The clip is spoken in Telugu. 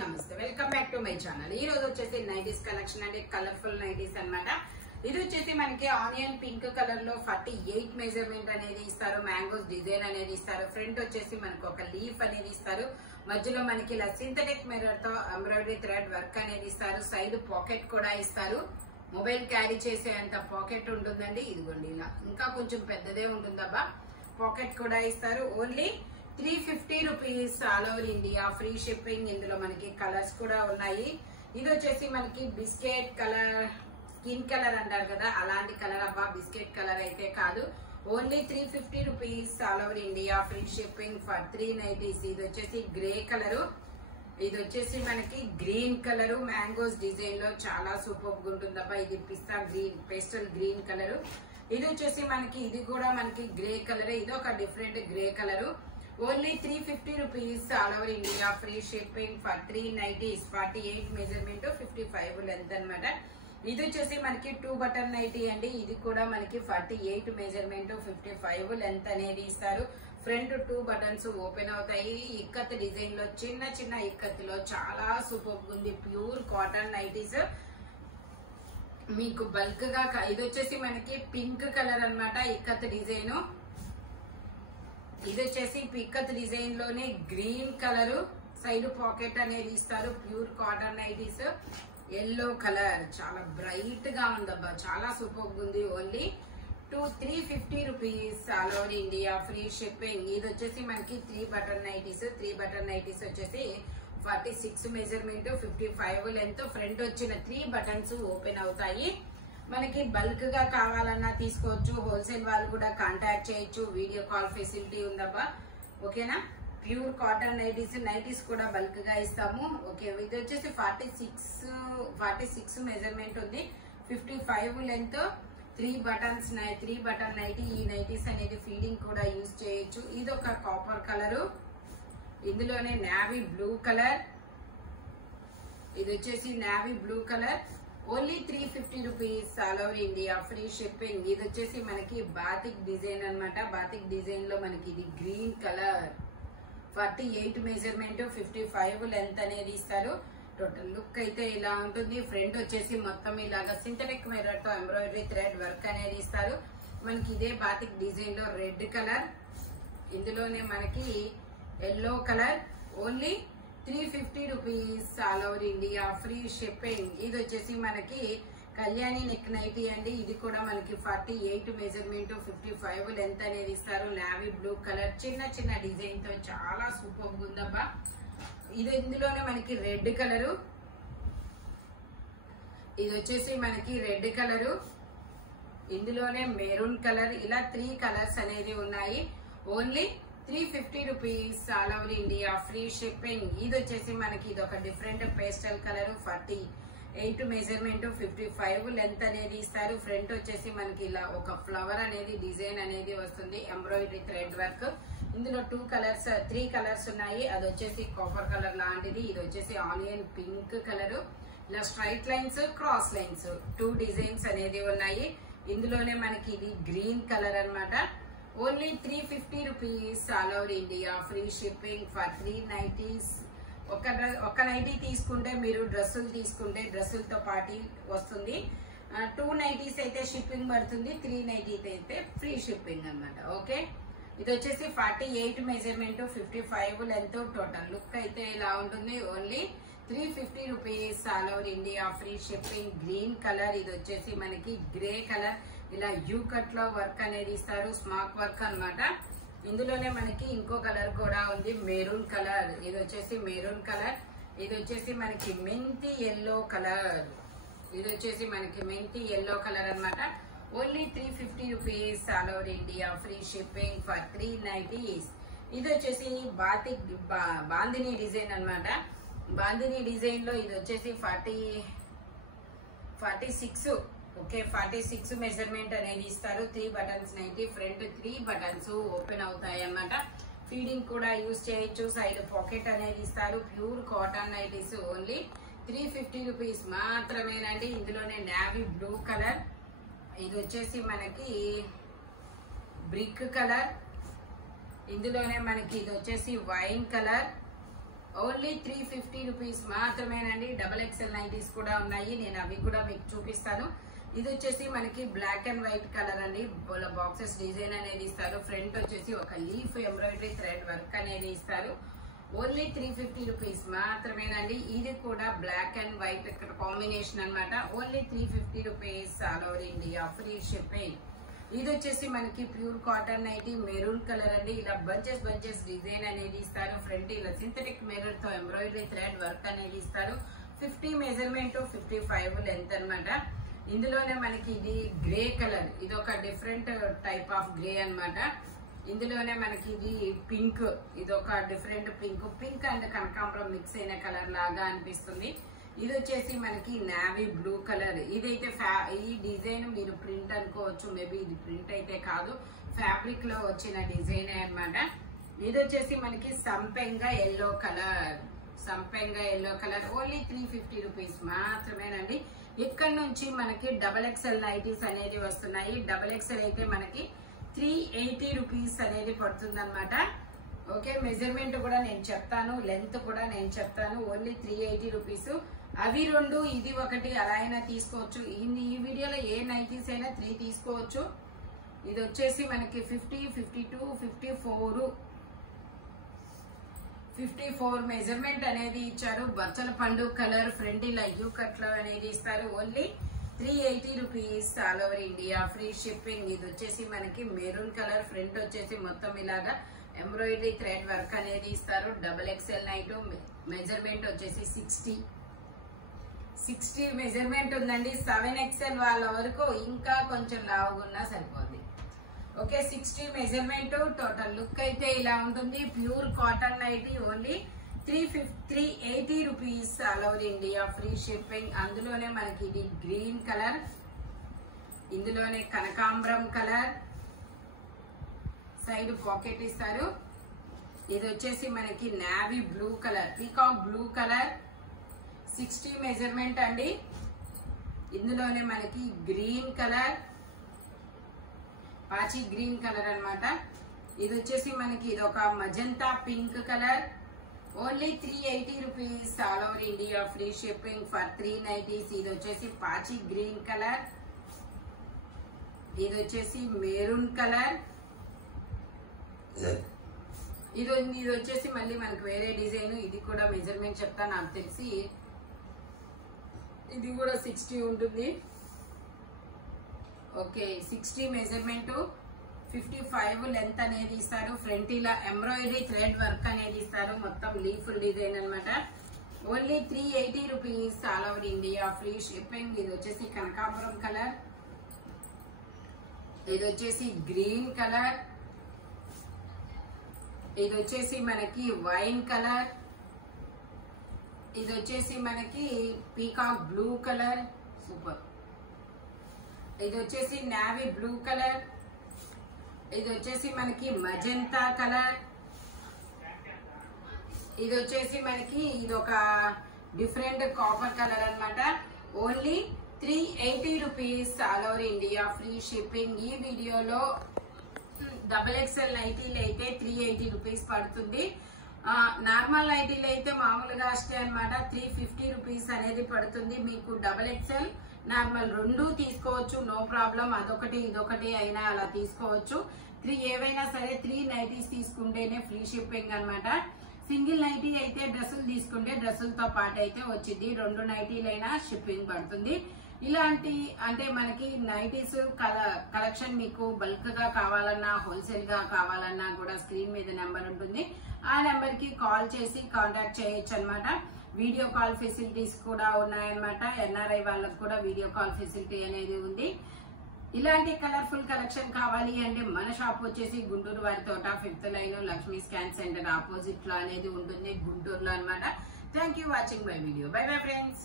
నమస్తే welcome back to my channel. ఈ రోజు వచ్చేసి నైటీస్ కలెక్షన్ అంటే కలర్ఫుల్ నైటీస్ అన్నమాట। ఇది వచ్చేసి మనకి ఆనియన్ పింక్ కలర్ లో 48 మెజర్మెంట్ అనేది ఇస్తారు, మ్యాంగోస్ డిజైన్ అనేది ఇస్తారు, ఫ్రంట్ వచ్చేసి మనకు ఒక లీఫ్ అనేది ఇస్తారు, మధ్యలో మనకి ఇలా సింథటిక్ మిర్రర్ తో ఎంబ్రాయిడరీ థ్రెడ్ వర్క్ అనేది ఇస్తారు, సైడ్ పాకెట్ కూడా ఇస్తారు, మొబైల్ క్యారీ చేసేంత పాకెట్ ఉంటుందండి। ఇదిగోండి ఇలా ఇంకా కొంచెం పెద్దదే ఉంటుందబ్బా, పాకెట్ కూడా ఇస్తారు। Only 350 rupees all over India, free shipping. ఇందులో మనకి కలర్స్ కూడా ఉన్నాయి। ఇది వచ్చేసి మనకి బిస్కెట్ కలర్, స్కిన్ కలర్ అంటారు కదా అలాంటి కలర్ అబ్బా, బిస్కెట్ కలర్ అయితే కాదు। Only 350 rupees all over India, free shipping for 390s। ఇది వచ్చేసి గ్రే కలరు, ఇది వచ్చేసి మనకి గ్రీన్ కలరు, మ్యాంగోస్ డిజైన్ లో చాలా సూపర్ గా ఉంటుందబ్బా। ఇది పిస్తా గ్రీన్, పేస్టల్ గ్రీన్ కలరు। ఇది వచ్చేసి మనకి ఇది కూడా మనకి గ్రే కలర్, ఇది ఒక different grey colour. Only 350 rupees all over India, free shipping for 390s। 48 measurement, 55 length అనమాట। ఇది వచ్చేసి మనకి 2 బటన్ నైటీ అండి, ఇది కూడా మనకి 48 మెజర్మెంట్, 55 లెంత్ అనేది ఇస్తారు। ఫ్రంట్ 2 బటన్స్ ఓపెన్ అవుతాయి, ఇక్కత్ డిజైన్ లో చిన్న చిన్న ఇక్కత్ లో చాలా సూపర్ ఉంది, ప్యూర్ కాటన్ నైటీస్ మీకు బల్క్ గా। ఇది వచ్చేసి మనకి పింక్ కలర్ అన్నమాట, ఇక్కత్ డిజైన్। ఇది వచ్చేసి పిక్కత్ డిజైన్ లోనే గ్రీన్ కలర్, సైడ్ పాకెట్ అనేది ఇస్తారు, pure cotton nighties. Yellow colour చాలా బ్రైట్ గా ఉందబ్బా, చాలా సూపర్ ఉంది। Only 350 rupees all over India, free shipping. ఇది వచ్చేసి మనకి 3 బటన్ నైటీస్, 3 బటన్ నైటీస్ వచ్చేసి 46 మెజర్మెంట్, 55 లెంత్, ఫ్రంట్ వచ్చిన 3 బటన్స్ ఓపెన్ అవుతాయి। మనకి బల్క్ గా కావాలన్నా తీసుకోవచ్చు, హోల్సేల్ వాళ్ళు కూడా కాంటాక్ట్ చేయొచ్చు, వీడియో కాల్ ఫెసిలిటీ ఉందబ్బా, ఓకేనా। ప్యూర్ కాటన్ నైటీస్, నైటీస్ కూడా బల్క్ గా ఇస్తాము, ఓకే। ఇది వచ్చేసి 46 మెజర్మెంట్ ఉంది, 55 లెంత్, 3 బటన్స్, 3 బటన్ నైటీ। ఈ నైటీస్ అనేది ఫీడింగ్ కూడా యూజ్ చేయొచ్చు। ఇది ఒక కాపర్ కలరు, ఇందులోనే నావీ బ్లూ కలర్, ఇది వచ్చేసి navy blue colour. Only 350 rupees all over India, free shipping. ఇది వచ్చేసి మనకి బాతిక్ డిజైన్ అన్నమాట, బాతిక్ డిజైన్ లో మనకి ఇది గ్రీన్ కలర్, 48 మెజర్మెంట్, 55 లెంత్ అనేది ఇస్తారు। టోటల్ లుక్ అయితే ఇలా ఉంటుంది। ఫ్రంట్ వచ్చేసి మొత్తం ఇలాగా సింథటిక్ మిర్రర్ తో ఎంబ్రాయిడరీ థ్రెడ్ వర్క్ అనేది ఇస్తారు। మనకి ఇదే బాతిక్ డిజైన్ లో రెడ్ కలర్, ఇందులోనే మనకి yellow colour. Only 350 rupees all over India, free shipping. ఇది వచ్చేసి మనకి కళ్యాణి నెక్ నైటీ అండి, ఇది కూడా మనకి 48 మెజర్మెంట్, 55 లెంత్ అనేది ఇస్తారు। నావీ బ్లూ కలర్, చిన్న చిన్న డిజైన్ తో చాలా సూపర్ ఉందబ్బా। ఇది ఇందులోనే మనకి రెడ్ కలరు, ఇది వచ్చేసి మనకి రెడ్ కలరు, ఇందులోనే మెరూన్ కలర్, ఇలా 3 కలర్స్ అనేది ఉన్నాయి। Only 350 rupees all over India, free shipping. ఇది వచ్చేసి మనకి ఇది ఒక different pastel colour, 48 measurement, 55 length అనేది ఇస్తారు। ఫ్రంట్ వచ్చేసి మనకి ఇలా ఒక ఫ్లవర్ అనేది డిజైన్ అనేది వస్తుంది, ఎంబ్రాయిడరీ థ్రెడ్ వర్క్। ఇందులో 3 కలర్స్ ఉన్నాయి, అది వచ్చేసి కాపర్ కలర్ లాంటిది, ఇది వచ్చేసి ఆనియన్ పింక్ కలర్, ఇలా straight lines, cross lines 2 designs అనేది ఉన్నాయి। ఇందులోనే మనకి ఇది గ్రీన్ కలర్ అన్నమాట। Only 350 rupees all over India, free shipping for 390s। ఒక నైటీ తీసుకుంటే మీరు డ్రెస్సులు తీసుకుంటే డ్రెస్సులతో పాటు వస్తుంది, 2 నైటీస్ అయితే షిప్పింగ్ పడుతుంది, 3 నైటీస్ అయితే ఫ్రీ షిప్పింగ్ అన్నమాట, ఓకే। ఇది వచ్చేసి 48 మెజర్మెంట్, 55 లెంత్, టోటల్ లుక్ అయితే ఇలా ఉంటుంది। Only 350 rupees all over India, free shipping. Green colour, ఇది వచ్చేసి మనకి గ్రే కలర్, ఇలా యూ కట్ లో వర్క్ అనేది ఇస్తారు, స్మాక్ వర్క్ అన్నమాట। ఇందులోనే మనకి ఇంకో కలర్ కూడా ఉంది, మెరూన్ కలర్, ఇది వచ్చేసి మెరూన్ కలర్, ఇది వచ్చేసి మనకి మెంతి ఎల్లో కలర్, ఇది వచ్చేసి మనకి మెంతి ఎల్లో కలర్ అన్నమాట। Only 350 rupees all over India, free shipping for 390s। ఇది వచ్చేసి బాందిని డిజైన్ అన్నమాట, బాందిని డిజైన్ లో ఇది వచ్చేసి 46, ఓకే, 46 మెజర్మెంట్ అనేది ఇస్తారు, 3 buttons nightie, front 3 buttons open అవుతాయి అన్నమాట, ఫీడింగ్ కూడా యూజ్ చేయొచ్చు, సైడ్ పాకెట్ అనేది ఇస్తారు, pure cotton nighties. Only 350 rupees మాత్రమేనండి। ఇందులోనే నావీ బ్లూ కలర్, ఇది వచ్చేసి మనకి బ్రిక్ కలర్, ఇందులోనే మనకి ఇది వచ్చేసి వైన్ కలర్, ఓన్లీ 350 రూపీస్ మాత్రమేనండి. XXL నైటీస్ కూడా ఉన్నాయి, నేను అవి కూడా మీకు చూపిస్తాను. ఇది వచ్చేసి మనకి బ్లాక్ అండ్ వైట్ కలర్ అండి. బాక్సెస్ డిజైన్ అనేది ఇస్తారు. ఫ్రంట్ వచ్చేసి ఒక లీఫ్ ఎంబ్రాయిడరీ థ్రెడ్ వర్క్ అనేది ఇస్తారు. ఓన్లీ 350 రూపీస్ మాత్రమేనండి. ఇది కూడా బ్లాక్ అండ్ వైట్ కాంబినేషన్ అన్నమాట. Only 350 rupees all over India free shipping. ఇది వచ్చేసి మనకి pure cotton nightie maroon colour అండి. ఇలా బంచెస్ డిజైన్ అనేది ఇస్తారు. ఫ్రంట్ ఇలా సింథటిక్ మిర్రర్ తో ఎంబ్రాయిడరీ థ్రెడ్ వర్క్ అనేది ఇస్తారు. 50 మెజర్మెంట్ 55 లెంత్ అన్నమాట. ఇందులోనే మనకి ఇది గ్రే కలర్, ఇది ఒక డిఫరెంట్ టైప్ ఆఫ్ గ్రే అన్నమాట. ఇందులోనే మనకి ఇది పింక్, ఇది ఒక డిఫరెంట్ పింక్ అండ్ కనకాంబరం మిక్స్ అయిన కలర్ లాగా అనిపిస్తుంది. ఇది వచ్చేసి మనకి నావీ బ్లూ కలర్. ఇదైతే ఈ డిజైన్ మీరు ప్రింట్ అనుకోవచ్చు, మేబీ ఇది ప్రింట్ అయితే కాదు, ఫ్యాబ్రిక్ లో వచ్చిన డిజైన్ అన్నమాట. ఇది వచ్చేసి మనకి సంపెంగా ఎల్లో కలర్, ఓన్లీ 350 రూపీస్ మాత్రమేనండి. ఇక్కడ నుంచి మనకి XXL నైటీస్ అనేది వస్తున్నాయి. XXL అయితే మనకి 380 రూపీస్ అనేది పడుతుంది అనమాట. ఓకే, మెజర్మెంట్ కూడా నేను చెప్తాను, లెంత్ కూడా నేను చెప్తాను. Only 380 rupees. అవి రెండు, ఇది ఒకటి, అలా అయినా తీసుకోవచ్చు. ఈ వీడియోలో ఏ నైటీస్ అయినా 3 తీసుకోవచ్చు. ఇది వచ్చేసి మనకి 50, 52, 54 మెజర్మెంట్ అనేది ఇచ్చారు. బచ్చల పండు కలర్, ఫ్రంట్ ఇలా యూ కట్ లో అనేది ఇస్తారు. Only 380 rupees all over India free shipping. ఇది వచ్చేసి మనకి మెరూన్ కలర్, ఫ్రంట్ వచ్చేసి మొత్తం ఇలాగా ఎంబ్రాయిడరీ థ్రెడ్ వర్క్ అనేది ఇస్తారు. XXL నైట్, మెజర్మెంట్ వచ్చేసి 60 మెజర్మెంట్ ఉందండి. 7XL వాళ్ళ వరకు ఇంకా కొంచెం లావుగున్నా సరిపోద్ది. Okay, 60 measurement. టోటల్ లుక్ అయితే ఇలా ఉంటుంది. Pure cotton nightie only 380 rupees all over India free shipping. అందులోనే మనకి ఇది గ్రీన్ కలర్, ఇందులోనే కనకాంబరం కలర్, సైడ్ పాకెట్ ఇస్తారు. ఇది వచ్చేసి మనకి navy blue colour, peacock blue colour, 60 measurement అండి. ఇందులోనే మనకి గ్రీన్ కలర్, పాచి గ్రీన్ కలర్ అన్నమాట. ఇది వచ్చేసి మనకి ఇది ఒక magenta pink colour. Only 380 rupees all over India free shipping for 3 nighties. ఇది వచ్చేసి పాచి గ్రీన్ కలర్, ఇది వచ్చేసి మెరూన్ కలర్, ఇది వచ్చేసి మళ్ళీ మనకి వేరే డిజైన్. ఇది కూడా మెజర్మెంట్ చెప్తా, నాకు తెలిసి ఇది కూడా 60 ఉంటుంది. ఓకే, 60 మెజర్మెంట్ 55 లెంత్ అనేది ఇస్తారు. ఫ్రంట్ ఇలా ఎంబ్రాయిడరీ థ్రెడ్ వర్క్ అనేది ఇస్తారు. మొత్తం లీఫ్ డిజైన్ అన్నమాట. Only 380 rupees all over India free shipping. ఇది వచ్చేసి కనకాంబరం కలర్, ఇది వచ్చేసి గ్రీన్ కలర్, ఇది వచ్చేసి మనకి వైన్ కలర్, ఇది వచ్చేసి మనకి పీకాక్ బ్లూ కలర్, సూపర్. ఇది వచ్చేసి నావీ బ్లూ కలర్, ఇది వచ్చేసి మనకి మజంతా కలర్, ఇది వచ్చేసి మనకి ఇది ఒక డిఫరెంట్ కాపర్ కలర్ అన్నమాట. Only 380 rupees all over India free shipping. ఈ వీడియోలో XXL నైటీలు అయితే 380 రూపీస్ పడుతుంది. నార్మల్ నైటీలు అయితే మామూలుగా అష్టే అనమాట 350 రూపీస్ అనేది పడుతుంది. మీకు XXL నార్మల్ రెండు తీసుకోవచ్చు, నో ప్రాబ్లం. అదొకటి ఇదొకటి అయినా అలా తీసుకోవచ్చు. ఏవైనా సరే 3 నైటీస్ తీసుకుంటేనే ఫ్రీ షిప్పింగ్ అన్నమాట. సింగిల్ నైటీ అయితే డ్రెస్సులు తీసుకుంటే డ్రెస్సులతో పాటు అయితే వచ్చింది. 2 నైటీలైనా షిప్పింగ్ పడుతుంది. ఇలాంటి అంటే మనకి నైటీస్ కలెక్షన్ మీకు బల్క్ గా కావాలన్నా, హోల్సేల్ గా కావాలన్నా కూడా స్క్రీన్ మీద నెంబర్ ఉంటుంది. ఆ నెంబర్ కి కాల్ చేసి కాంటాక్ట్ చేయొచ్చు అనమాట. వీడియో కాల్ ఫెసిలిటీస్ కూడా ఉన్నాయన్నమాట. NRI వాళ్ళకు కూడా వీడియో కాల్ ఫెసిలిటీ అనేది ఉంది. ఇలాంటి కలర్ఫుల్ కలెక్షన్ కావాలి అంటే మన షాప్ వచ్చేసి గుంటూరు వారి తోట 5th line Lakshmi scan centre opposite లో అనేది ఉంటుంది గుంటూరులో అన్నమాట. Thank you watching my video. By bye friends.